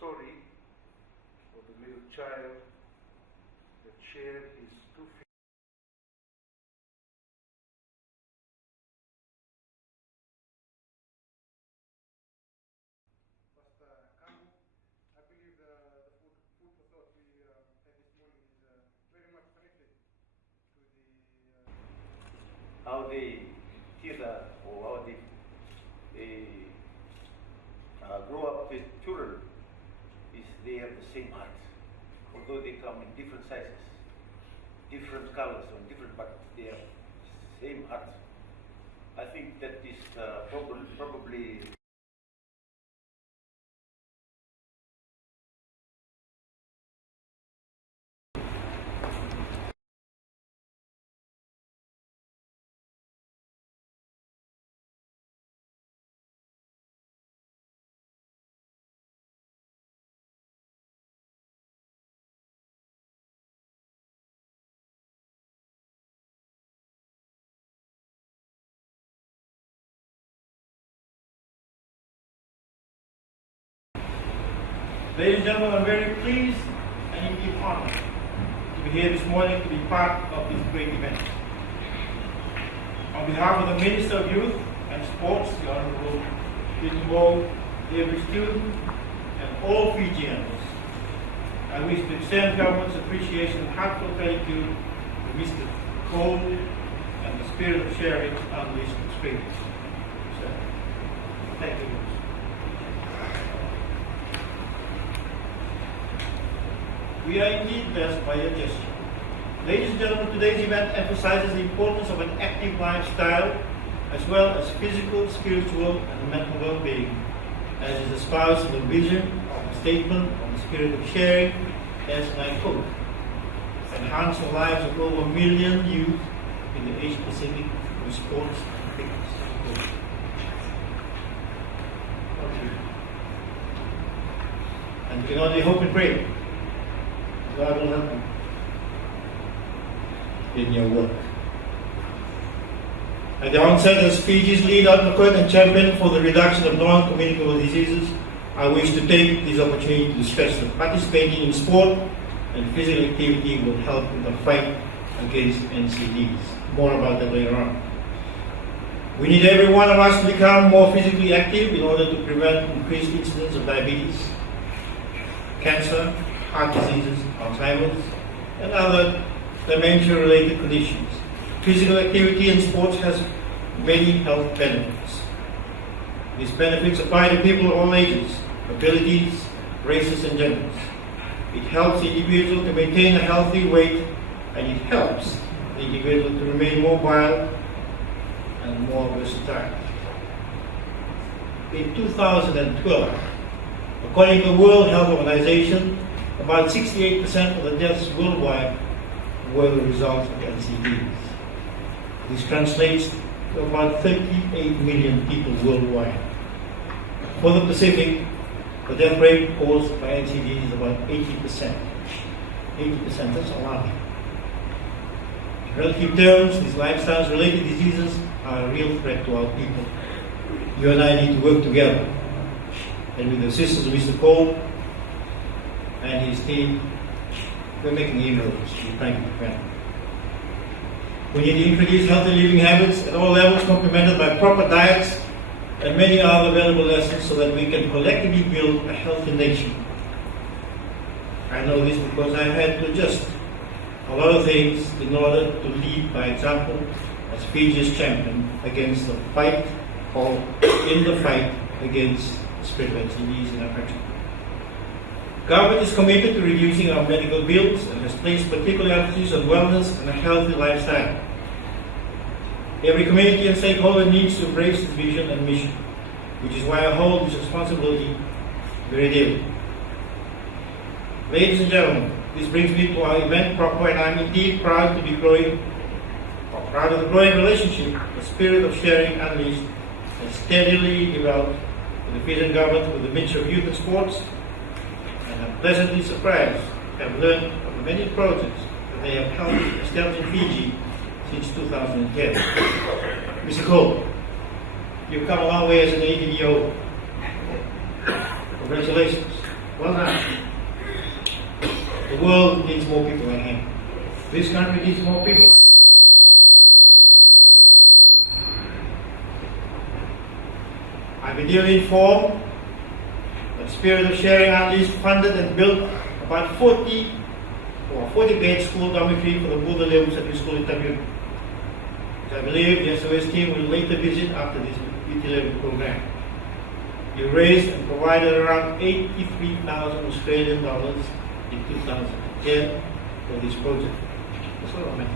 story of the little child that shared his 2 feet. Pastor Kamu, I believe the food for thought we had this morning is very much connected to how they teacher or how they grow up with children. Is they have the same heart, although they come in different sizes, different colors, or different, but they have same heart. I think that is probably Ladies and gentlemen, I'm very pleased and indeed honored to be here this morning to be part of this great event. On behalf of the Minister of Youth and Sports, the Honorable Principal, every student, and all Fijians, I wish to extend government's appreciation and heartfelt gratitude to Mr. Cole and the spirit of sharing unleashed experience. So, thank you. We are indeed blessed by your gesture. Ladies and gentlemen, today's event emphasizes the importance of an active lifestyle as well as physical, spiritual, and mental well-being, as is espoused in the vision of the statement on the spirit of sharing, as I quote, enhance the lives of over 1 million youth in the Asia Pacific with sports and fitness. And we can only hope and pray God will help you in your work. At the onset, as Fiji's lead advocate and champion for the reduction of non-communicable diseases, I wish to take this opportunity to stress that participating in sport and physical activity will help in the fight against NCDs. More about that later on. We need every one of us to become more physically active in order to prevent increased incidence of diabetes, cancer, heart diseases, Alzheimer's, and other dementia-related conditions. Physical activity in sports has many health benefits. These benefits apply to people of all ages, abilities, races, and genders. It helps the individual to maintain a healthy weight, and it helps the individual to remain mobile and more versatile. In 2012, according to the World Health Organization, about 68% of the deaths worldwide were the result of NCDs. This translates to about 38 million people worldwide. For the Pacific, the death rate caused by NCDs is about 80%. 80%, that's alarming. In relative terms, these lifestyle-related diseases are a real threat to our people. You and I need to work together. And with the assistance of Mr. Cole and his team, we're making inroads. We thank you for that. We need to introduce healthy living habits at all levels, complemented by proper diets and many other valuable lessons, so that we can collectively build a healthy nation. I know this because I've had to adjust a lot of things in order to lead by example as Fiji's champion against the fight, or in the fight against the spread of NCDs in our country. Government is committed to reducing our medical bills and has placed particular emphasis on wellness and a healthy lifestyle. Every community and stakeholder needs to embrace this vision and mission, which is why I hold this responsibility very dearly. Ladies and gentlemen, this brings me to our event proper, and I'm indeed proud of the growing relationship, the spirit of sharing unleashed, has steadily developed with the Fijian government, with the Ministry of Youth and Sports. I'm pleasantly surprised to have learned of the many projects that they have helped establish in Fiji since 2010. Mr. Cole, you've come a long way as an 18-year-old. Congratulations. Well done. The world needs more people like him. This country needs more people like him. I've been duly informed that Spirit of Sharing Unleashed funded and built about 40 bed school dormitory for the Buddha Level Secondary School in Tabiru, which I believe the SOS team will later visit after this beauty-level program. You raised and provided around 83,000 Australian dollars in 2010 for this project. That's what I meant.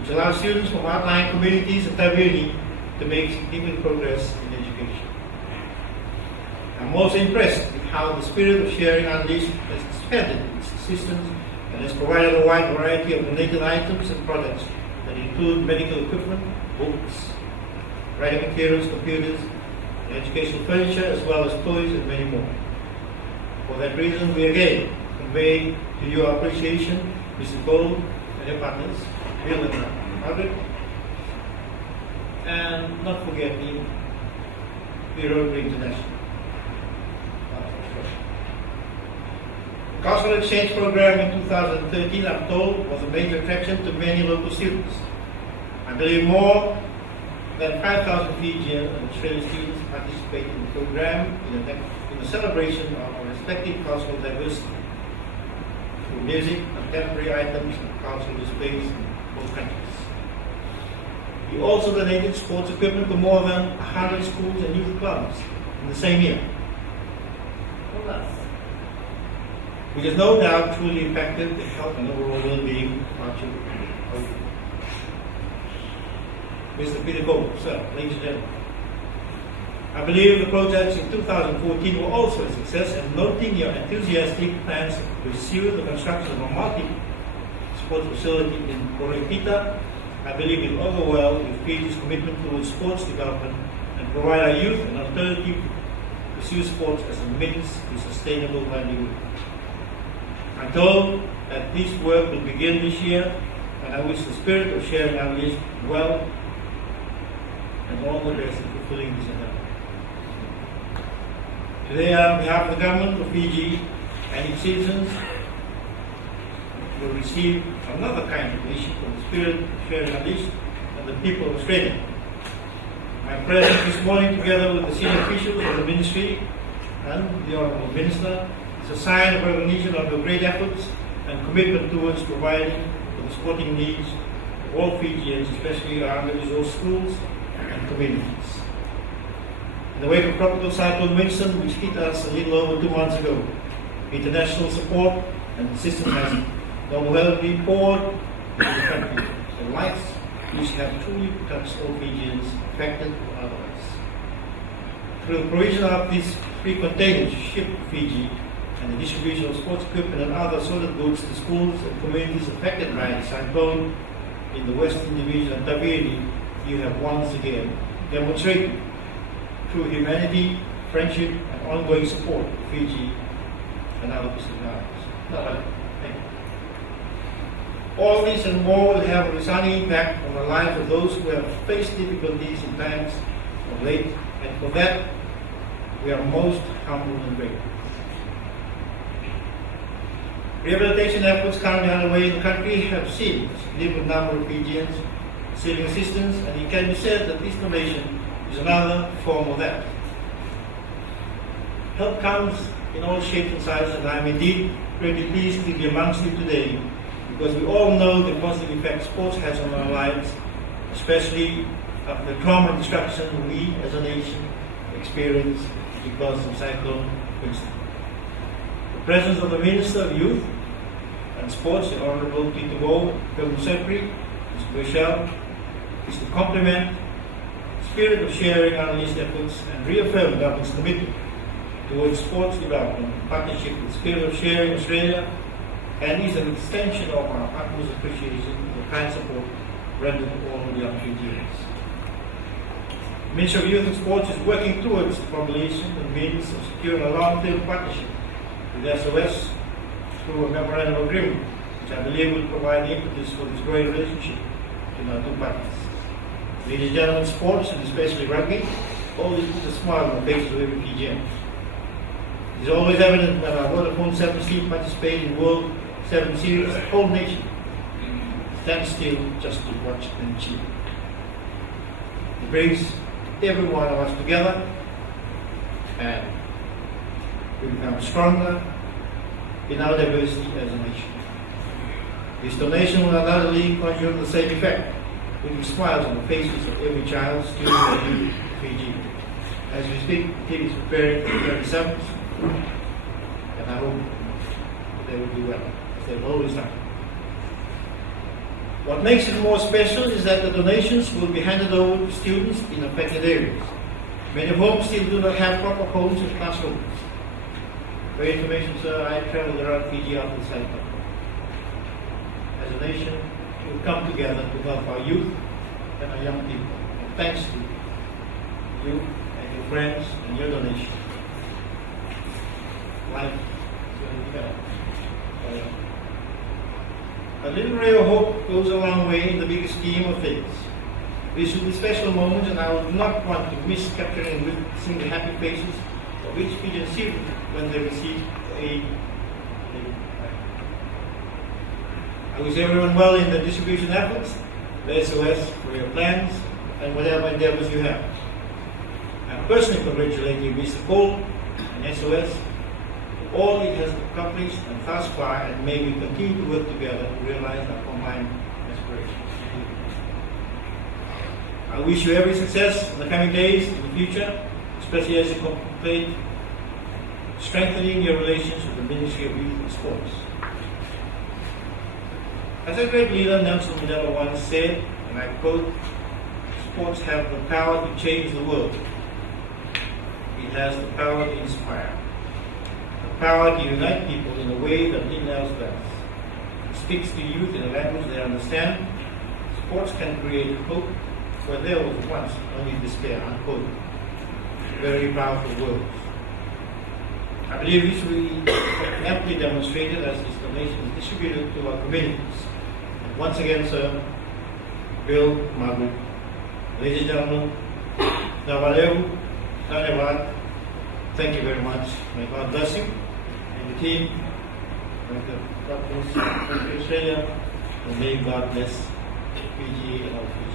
Which allows students from outlying communities in Tabiru to make significant progress in education. I'm also impressed with how the Spirit of Sharing Unleashed has expanded its assistance and has provided a wide variety of donated items and products that include medical equipment, books, writing materials, computers, educational furniture, as well as toys and many more. For that reason, we again convey to you our appreciation, Mr. Gold and your partners, Bill and Margaret, and not forgetting the Rotary International. The Cultural Exchange Program in 2013, I'm told, was a major attraction to many local students. I believe more than 5,000 Fijian and Australian students participated in the program in the celebration of our respective cultural diversity through music, contemporary items, and cultural displays in both countries. We also donated sports equipment to more than 100 schools and youth clubs in the same year. Which has no doubt truly impacted the health and overall well-being of our children. Mr. Peter Gold, sir, ladies and gentlemen. I believe the projects in 2014 were also a success, and noting your enthusiastic plans to pursue the construction of a multi-sports facility in Korepita, I believe it will go well with Fiji's commitment towards sports development and provide our youth an alternative to pursue sports as a means to sustainable livelihood. I'm told that this work will begin this year, and I wish the Spirit of Sharing Unleashed well and all the best in fulfilling this endeavor. Today, on behalf of the government of Fiji and its citizens, will receive another kind of wish from the Spirit of Sharing Unleashed and the people of Australia. My presence this morning, together with the senior officials of the ministry and the Honourable Minister, is a sign of recognition of your great efforts and commitment towards providing for the sporting needs of all Fijians, especially our under-resourced schools and communities. In the wake of Tropical Cyclone Winston, which hit us a little over 2 months ago, international support and assistance has no help been poured into the country. The lives which have truly touched all Fijians, affected or otherwise. Through the provision of these free containers shipped to Fiji and the distribution of sports equipment and other assorted goods to schools and communities affected by the cyclone in the Western Division of Tabiru, you have once again demonstrated through humanity, friendship, and ongoing support to Fiji and other Pacific Islands. Thank you. All this and more will have a resounding impact on the lives of those who have faced difficulties in times of late, and for that we are most humble and grateful. Rehabilitation efforts currently underway in the country have seen a significant number of Fijians receiving assistance, and it can be said that this donation is another form of that. Help comes in all shapes and sizes, and I am indeed greatly pleased to be amongst you today, because we all know the positive effect sports has on our lives, especially after the trauma and destruction we as a nation experienced because of Cyclone Winston. The presence of the Minister of Youth and Sports, the Honourable Tito Go, Government Secretary, Mr. Bushell, is to complement the Spirit of Sharing Unleashed efforts and reaffirm the government's commitment towards sports development in partnership with Spirit of Sharing Australia, and is an extension of our utmost appreciation for the kind support rendered to all the young Fijians. The Ministry of Youth and Sports is working towards the formulation and means of securing a long-term partnership with SOS through a memorandum of agreement, which I believe will provide the impetus for this growing relationship between our two partners. Ladies and gentlemen, sports, and especially rugby, always puts a smile on the faces of every Fijian. It is always evident when our Vodafone 7 team participate in World 7 Series, the whole nation stands still just to watch and cheer. It brings every one of us together, and we become stronger in our diversity as a nation. This donation will undoubtedly conjure the same effect, putting smiles on the faces of every child, student, and youth in Fiji. As we speak, the team is preparing for the 37th, and I hope they will do well, as they've always done. What makes it more special is that the donations will be handed over to students in affected areas, many of whom still do not have proper homes and classrooms. For your information, sir, I traveled around Fiji after the cyclone. As a nation, we will come together to help our youth and our young people. And thanks to you and your friends and your donation, life is going to be better. A little ray of hope goes a long way in the bigger scheme of things. These will be special moments, and I would not want to miss capturing and witnessing the happy faces of each Fijian student when they receive aid. I wish everyone well in the distribution efforts, the SOS for your plans, and whatever endeavors you have. I personally congratulate you, Mr. Cole and SOS, for all it has accomplished and thus far, and may we continue to work together to realize our combined aspirations. I wish you every success in the coming days, in the future, especially as you contemplate strengthening your relations with the Ministry of Youth and Sports. As a great leader, Nelson Mandela once said, and I quote, "Sports have the power to change the world. It has the power to inspire, the power to unite people in a way that nothing else does. It speaks to youth in a language they understand. Sports can create hope where there was once only despair," unquote. Very powerful words. I believe this will be amply demonstrated as this donation is distributed to our communities. And once again, sir, Bill, Margaret, ladies and gentlemen, Navaleu, Dhanyavad, thank you very much. May God bless you and your team. God bless Australia, and may God bless Fiji and all Fiji.